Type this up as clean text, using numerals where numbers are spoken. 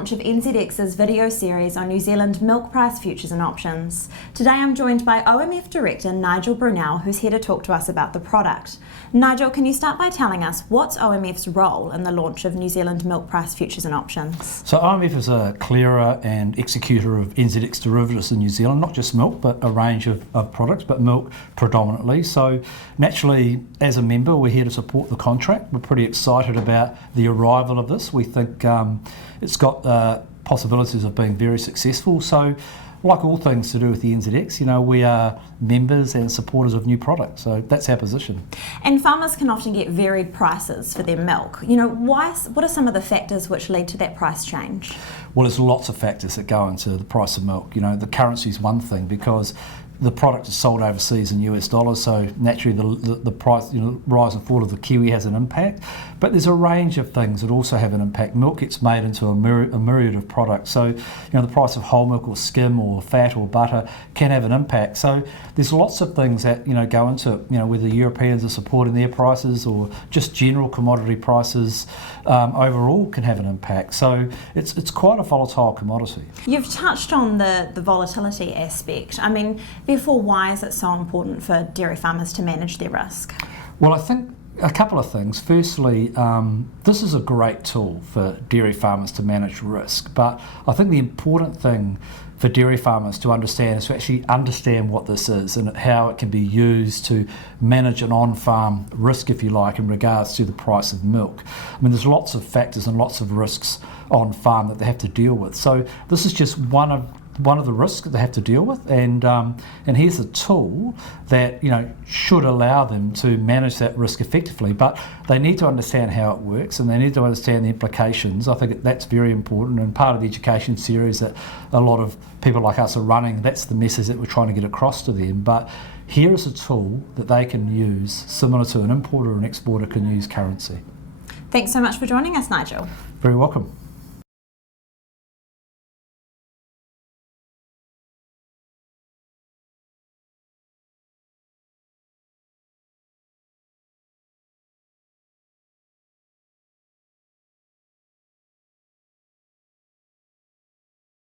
launch of NZX's video series on New Zealand milk price futures and options. Today I'm joined by OMF Director Nigel Brunel, who's here to talk to us about the product. Nigel, can you start by telling us what's OMF's role in the launch of New Zealand milk price futures and options? So OMF is a clearer and executor of NZX derivatives in New Zealand, not just milk, but a range of products, but milk predominantly. So naturally, as a member, we're here to support the contract. We're pretty excited about the arrival of this. We think it's got possibilities of being very successful. So like all things to do with the NZX, we are members and supporters of new products. So that's our position. And farmers can often get varied prices for their milk. What are some of the factors which lead to that price change? Well, there's lots of factors that go into the price of milk. The currency is one thing because the product is sold overseas in US dollars, so naturally the price, rise and fall of the Kiwi has an impact. But there's a range of things that also have an impact. Milk gets made into a myriad of products, so the price of whole milk or skim or fat or butter can have an impact. So there's lots of things that go into it. Whether Europeans are supporting their prices or just general commodity prices overall can have an impact. So it's quite a volatile commodity. You've touched on the volatility aspect. Therefore, why is it so important for dairy farmers to manage their risk? Well, I think a couple of things. Firstly, this is a great tool for dairy farmers to manage risk, but I think the important thing for dairy farmers to understand is to actually understand what this is and how it can be used to manage an on-farm risk, if you like, in regards to the price of milk. There's lots of factors and lots of risks on farm that they have to deal with. So this is just one of the risks that they have to deal with, and here's a tool that should allow them to manage that risk effectively. But they need to understand how it works, and they need to understand the implications. I think that's very important, and part of the education series that a lot of people like us are running, that's the message that we're trying to get across to them. But here is a tool that they can use, similar to an importer or an exporter can use currency. Thanks so much for joining us, Nigel. Very welcome.